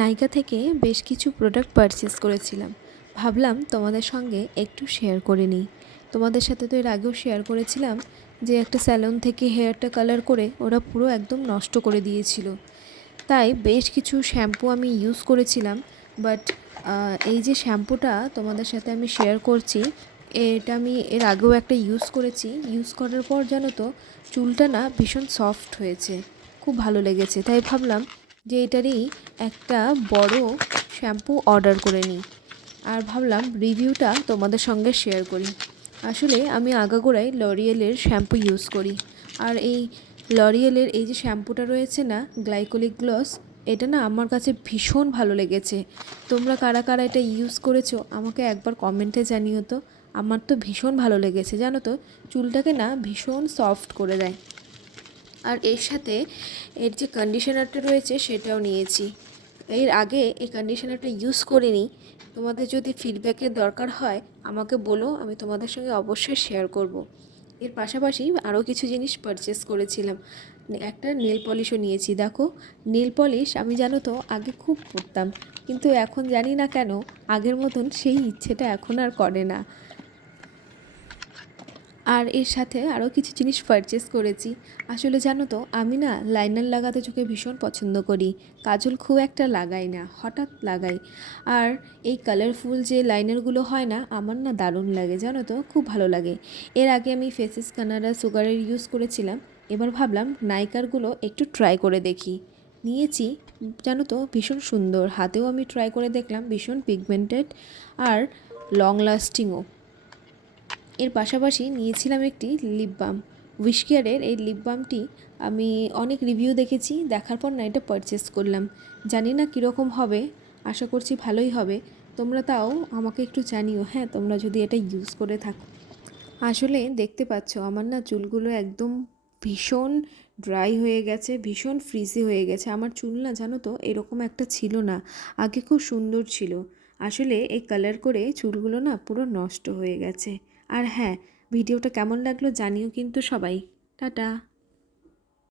নাইকা থেকে বেশ কিছু প্রোডাক্ট পারচেস করেছিলাম। ভাবলাম তোমাদের সঙ্গে একটু শেয়ার করে নিই। তোমাদের সাথে তো এর আগেও শেয়ার করেছিলাম যে একটা স্যালন থেকে হেয়ারটা কালার করে ওরা পুরো একদম নষ্ট করে দিয়েছিল। তাই বেশ কিছু শ্যাম্পু আমি ইউজ করেছিলাম, বাট এই যে শ্যাম্পুটা তোমাদের সাথে আমি শেয়ার করছি, এটা আমি এর আগেও একটা ইউজ করেছি। ইউজ করার পর জানো তো চুলটা না ভীষণ সফট হয়েছে, খুব ভালো লেগেছে। তাই ভাবলাম যে এটারই একটা বড় শ্যাম্পু অর্ডার করে নিই, আর ভাবলাম রিভিউটা তোমাদের সঙ্গে শেয়ার করি। আসলে আমি আগাগোড়াই লরিয়েলের শ্যাম্পু ইউজ করি, আর এই লরিয়েলের এই যে শ্যাম্পুটা রয়েছে না, গ্লাইকোলিক গ্লস, এটা না আমার কাছে ভীষণ ভালো লেগেছে। তোমরা কারা কারা এটা ইউজ করেছো আমাকে একবার কমেন্টে জানিও তো। আমার তো ভীষণ ভালো লেগেছে, জানো তো চুলটাকে না ভীষণ সফট করে দেয়। আর এর সাথে এর যে কন্ডিশনারটা রয়েছে সেটাও নিয়েছি। এর আগে এই কন্ডিশনারটা ইউজ করিনি। তোমাদের যদি ফিডব্যাকের দরকার হয় আমাকে বলো, আমি তোমাদের সঙ্গে অবশ্যই শেয়ার করব। এর পাশাপাশি আরও কিছু জিনিস পারচেস করেছিলাম। একটা নেল পলিশও নিয়েছি। দেখো, নেল পলিশ আমি জানো তো আগে খুব পরতাম, কিন্তু এখন জানি না কেন আগের মতন সেই ইচ্ছেটা এখন আর করে না। আর এর সাথে আরও কিছু জিনিস পারচেস করেছি। আসলে জানো তো আমি না লাইনার লাগাতে চোখে ভীষণ পছন্দ করি, কাজল খুব একটা লাগাই না, হঠাৎ লাগাই। আর এই কালারফুল যে লাইনারগুলো হয় না, আমার না দারুণ লাগে, জানো তো খুব ভালো লাগে। এর আগে আমি ফেসেস কানাডা সুগারের ইউজ করেছিলাম, এবার ভাবলাম নাইকারগুলো একটু ট্রাই করে দেখি। নিয়েছি, জানো তো ভীষণ সুন্দর। হাতেও আমি ট্রাই করে দেখলাম, ভীষণ পিগমেন্টেড আর লং লাস্টিংও। এর পাশাপাশি নিয়েছিলাম একটি লিপ বাম। উইশকেয়ারের এই লিপ বামটি আমি অনেক রিভিউ দেখেছি, দেখার পর না এটা পারচেস করলাম। জানি না কীরকম হবে, আশা করছি ভালোই হবে। তোমরা তাও আমাকে একটু জানিও, হ্যাঁ, তোমরা যদি এটা ইউজ করে থাকো। আসলে দেখতে পাচ্ছ আমার না চুলগুলো একদম ভীষণ ড্রাই হয়ে গেছে, ভীষণ ফ্রিজি হয়ে গেছে। আমার চুল না জানো তো এরকম একটা ছিল না, আগে খুব সুন্দর ছিল। আসলে এই কালার করে চুলগুলো না পুরো নষ্ট হয়ে গেছে। আর হ্যাঁ, ভিডিওটা কেমন লাগলো জানিও কিন্তু সবাই। টাটা।